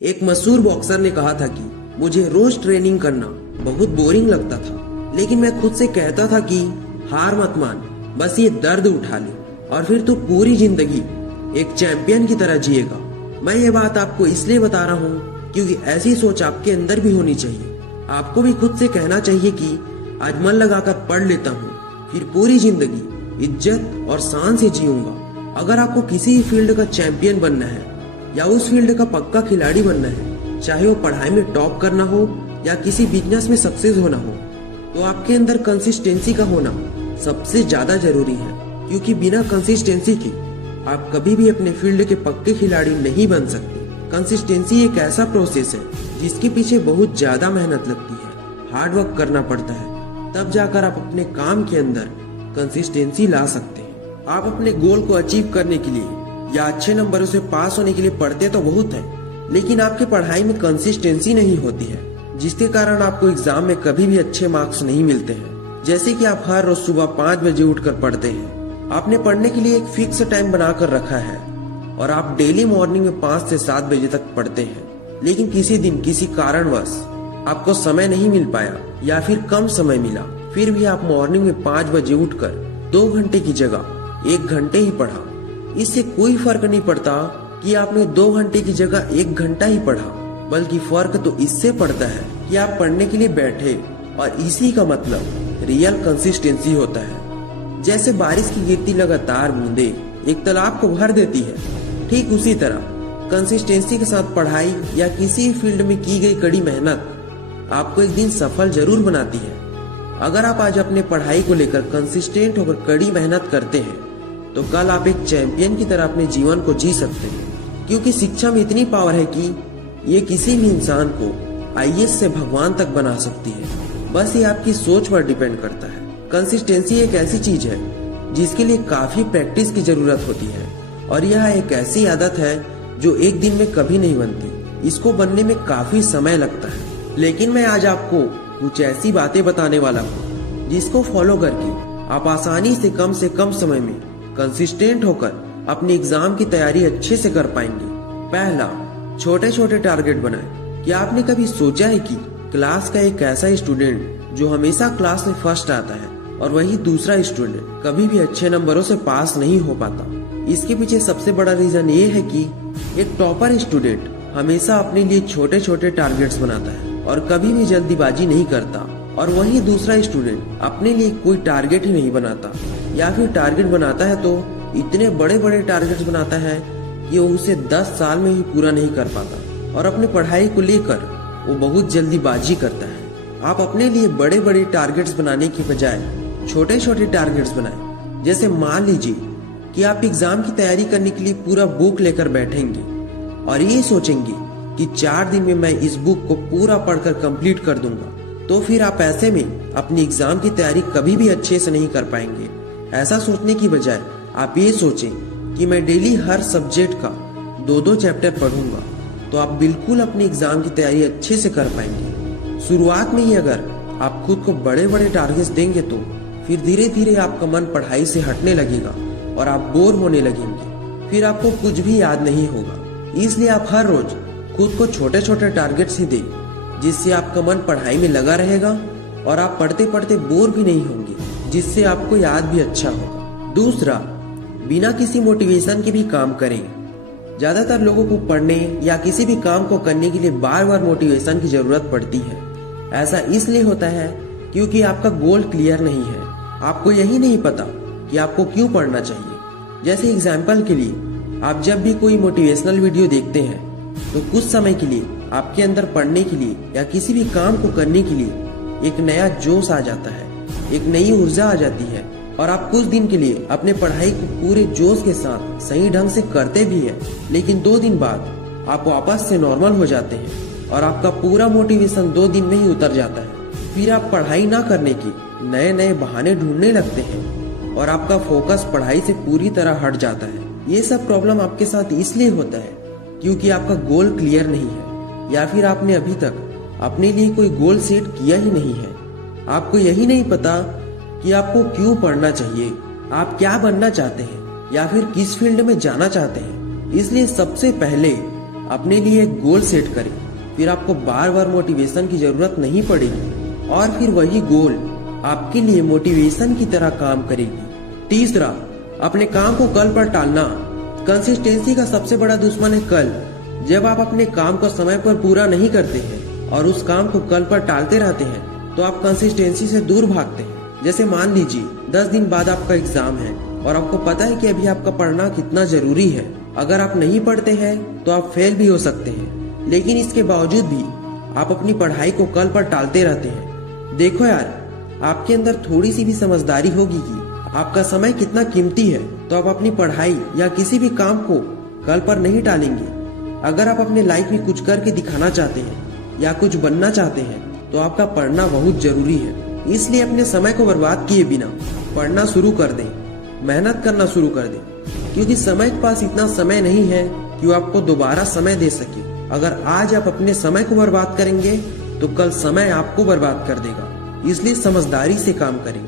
एक मशहूर बॉक्सर ने कहा था कि मुझे रोज ट्रेनिंग करना बहुत बोरिंग लगता था, लेकिन मैं खुद से कहता था कि हार मत मान, बस ये दर्द उठा ले और फिर तू पूरी जिंदगी एक चैंपियन की तरह जिएगा। मैं ये बात आपको इसलिए बता रहा हूँ क्योंकि ऐसी सोच आपके अंदर भी होनी चाहिए। आपको भी खुद से कहना चाहिए कि आज मन लगाकर पढ़ लेता हूँ, फिर पूरी जिंदगी इज्जत और शान से जीऊंगा। अगर आपको किसी फील्ड का चैंपियन बनना है या उस फील्ड का पक्का खिलाड़ी बनना है, चाहे वो पढ़ाई में टॉप करना हो या किसी बिजनेस में सक्सेस होना हो, तो आपके अंदर कंसिस्टेंसी का होना सबसे ज्यादा जरूरी है। क्योंकि बिना कंसिस्टेंसी के आप कभी भी अपने फील्ड के पक्के खिलाड़ी नहीं बन सकते। कंसिस्टेंसी एक ऐसा प्रोसेस है जिसके पीछे बहुत ज्यादा मेहनत लगती है, हार्ड वर्क करना पड़ता है, तब जाकर आप अपने काम के अंदर कंसिस्टेंसी ला सकते हैं। आप अपने गोल को अचीव करने के लिए या अच्छे नंबरों से पास होने के लिए पढ़ते तो बहुत हैं, लेकिन आपकी पढ़ाई में कंसिस्टेंसी नहीं होती है, जिसके कारण आपको एग्जाम में कभी भी अच्छे मार्क्स नहीं मिलते हैं। जैसे कि आप हर रोज सुबह 5 बजे उठकर पढ़ते हैं, आपने पढ़ने के लिए एक फिक्स टाइम बनाकर रखा है और आप डेली मॉर्निंग में 5 से 7 बजे तक पढ़ते हैं, लेकिन किसी दिन किसी कारणवश आपको समय नहीं मिल पाया या फिर कम समय मिला, फिर भी आप मॉर्निंग में 5 बजे उठकर 2 घंटे की जगह 1 घंटे ही पढ़ा। इससे कोई फर्क नहीं पड़ता कि आपने 2 घंटे की जगह 1 घंटा ही पढ़ा, बल्कि फर्क तो इससे पड़ता है कि आप पढ़ने के लिए बैठे, और इसी का मतलब रियल कंसिस्टेंसी होता है। जैसे बारिश की गिरती लगातार बूंदे एक तालाब को भर देती है, ठीक उसी तरह कंसिस्टेंसी के साथ पढ़ाई या किसी फील्ड में की गई कड़ी मेहनत आपको एक दिन सफल जरूर बनाती है। अगर आप आज अपने पढ़ाई को लेकर कंसिस्टेंट होकर कड़ी मेहनत करते हैं तो कल आप एक चैंपियन की तरह अपने जीवन को जी सकते हैं। क्योंकि शिक्षा में इतनी पावर है कि ये किसी भी इंसान को आईएएस से भगवान तक बना सकती है, बस ये आपकी सोच पर डिपेंड करता है। कंसिस्टेंसी एक ऐसी चीज है जिसके लिए काफी प्रैक्टिस की जरूरत होती है, और यह एक ऐसी आदत है जो एक दिन में कभी नहीं बनती, इसको बनने में काफी समय लगता है। लेकिन मैं आज आपको कुछ ऐसी बातें बताने वाला हूँ जिसको फॉलो करके आप आसानी से कम समय में कंसिस्टेंट होकर अपने एग्जाम की तैयारी अच्छे से कर पाएंगे। पहला, छोटे छोटे टारगेट बनाएं। क्या आपने कभी सोचा है कि क्लास का एक ऐसा स्टूडेंट जो हमेशा क्लास में फर्स्ट आता है और वही दूसरा स्टूडेंट कभी भी अच्छे नंबरों से पास नहीं हो पाता? इसके पीछे सबसे बड़ा रीजन ये है कि एक टॉपर स्टूडेंट हमेशा अपने लिए छोटे छोटे टारगेट्स बनाता है और कभी भी जल्दीबाजी नहीं करता, और वही दूसरा स्टूडेंट अपने लिए कोई टारगेट ही नहीं बनाता, या फिर टारगेट बनाता है तो इतने बड़े बड़े टारगेट्स बनाता है कि वो उसे 10 साल में ही पूरा नहीं कर पाता, और अपनी पढ़ाई को लेकर वो बहुत जल्दीबाजी करता है। आप अपने लिए बड़े बड़े टारगेट्स बनाने की बजाय छोटे छोटे टारगेट्स बनाएं। जैसे मान लीजिए कि आप एग्जाम की तैयारी करने के लिए पूरा बुक लेकर बैठेंगे और ये सोचेंगे कि 4 दिन में मैं इस बुक को पूरा पढ़कर कंप्लीट कर दूंगा, तो फिर आप ऐसे में अपनी एग्जाम की तैयारी कभी भी अच्छे से नहीं कर पाएंगे। ऐसा सोचने की बजाय आप ये सोचें कि मैं डेली हर सब्जेक्ट का 2-2 चैप्टर पढ़ूंगा, तो आप बिल्कुल अपनी एग्जाम की तैयारी अच्छे से कर पाएंगे। शुरुआत में ही अगर आप खुद को बड़े बड़े टारगेट्स देंगे तो फिर धीरे धीरे आपका मन पढ़ाई से हटने लगेगा और आप बोर होने लगेंगे, फिर आपको कुछ भी याद नहीं होगा। इसलिए आप हर रोज खुद को छोटे छोटे टारगेट्स ही दें, जिससे आपका मन पढ़ाई में लगा रहेगा और आप पढ़ते पढ़ते बोर भी नहीं होंगे, जिससे आपको याद भी अच्छा होगा। दूसरा, बिना किसी मोटिवेशन के भी काम करें। ज्यादातर लोगों को पढ़ने या किसी भी काम को करने के लिए बार बार मोटिवेशन की जरूरत पड़ती है। ऐसा इसलिए होता है क्योंकि आपका गोल क्लियर नहीं है, आपको यही नहीं पता कि आपको क्यों पढ़ना चाहिए। जैसे एग्जाम्पल के लिए, आप जब भी कोई मोटिवेशनल वीडियो देखते हैं तो कुछ समय के लिए आपके अंदर पढ़ने के लिए या किसी भी काम को करने के लिए एक नया जोश आ जाता है, एक नई ऊर्जा आ जाती है, और आप कुछ दिन के लिए अपने पढ़ाई को पूरे जोश के साथ सही ढंग से करते भी हैं, लेकिन 2 दिन बाद आप वापस से नॉर्मल हो जाते हैं और आपका पूरा मोटिवेशन 2 दिन में ही उतर जाता है। फिर आप पढ़ाई ना करने की नए नए बहाने ढूंढने लगते हैं और आपका फोकस पढ़ाई से पूरी तरह हट जाता है। ये सब प्रॉब्लम आपके साथ इसलिए होता है क्योंकि आपका गोल क्लियर नहीं है, या फिर आपने अभी तक अपने लिए कोई गोल सेट किया ही नहीं है। आपको यही नहीं पता कि आपको क्यों पढ़ना चाहिए, आप क्या बनना चाहते हैं, या फिर किस फील्ड में जाना चाहते हैं। इसलिए सबसे पहले अपने लिए एक गोल सेट करें, फिर आपको बार बार मोटिवेशन की जरूरत नहीं पड़ेगी और फिर वही गोल आपके लिए मोटिवेशन की तरह काम करेगी। तीसरा, अपने काम को कल पर टालना। कंसिस्टेंसी का सबसे बड़ा दुश्मन है कल। जब आप अपने काम को समय पर पूरा नहीं करते हैं और उस काम को कल पर टालते रहते हैं तो आप कंसिस्टेंसी से दूर भागते हैं। जैसे मान लीजिए 10 दिन बाद आपका एग्जाम है और आपको पता है कि अभी आपका पढ़ना कितना जरूरी है। अगर आप नहीं पढ़ते हैं तो आप फेल भी हो सकते हैं, लेकिन इसके बावजूद भी आप अपनी पढ़ाई को कल पर टालते रहते हैं। देखो यार, आपके अंदर थोड़ी सी भी समझदारी होगी कि आपका समय कितना कीमती है तो आप अपनी पढ़ाई या किसी भी काम को कल पर नहीं टालेंगे। अगर आप अपने लाइफ में कुछ करके दिखाना चाहते हैं या कुछ बनना चाहते हैं तो आपका पढ़ना बहुत जरूरी है। इसलिए अपने समय को बर्बाद किए बिना पढ़ना शुरू कर दें, मेहनत करना शुरू कर दें, क्योंकि समय के पास इतना समय नहीं है कि वो आपको दोबारा समय दे सके। अगर आज आप अपने समय को बर्बाद करेंगे तो कल समय आपको बर्बाद कर देगा। इसलिए समझदारी से काम करें।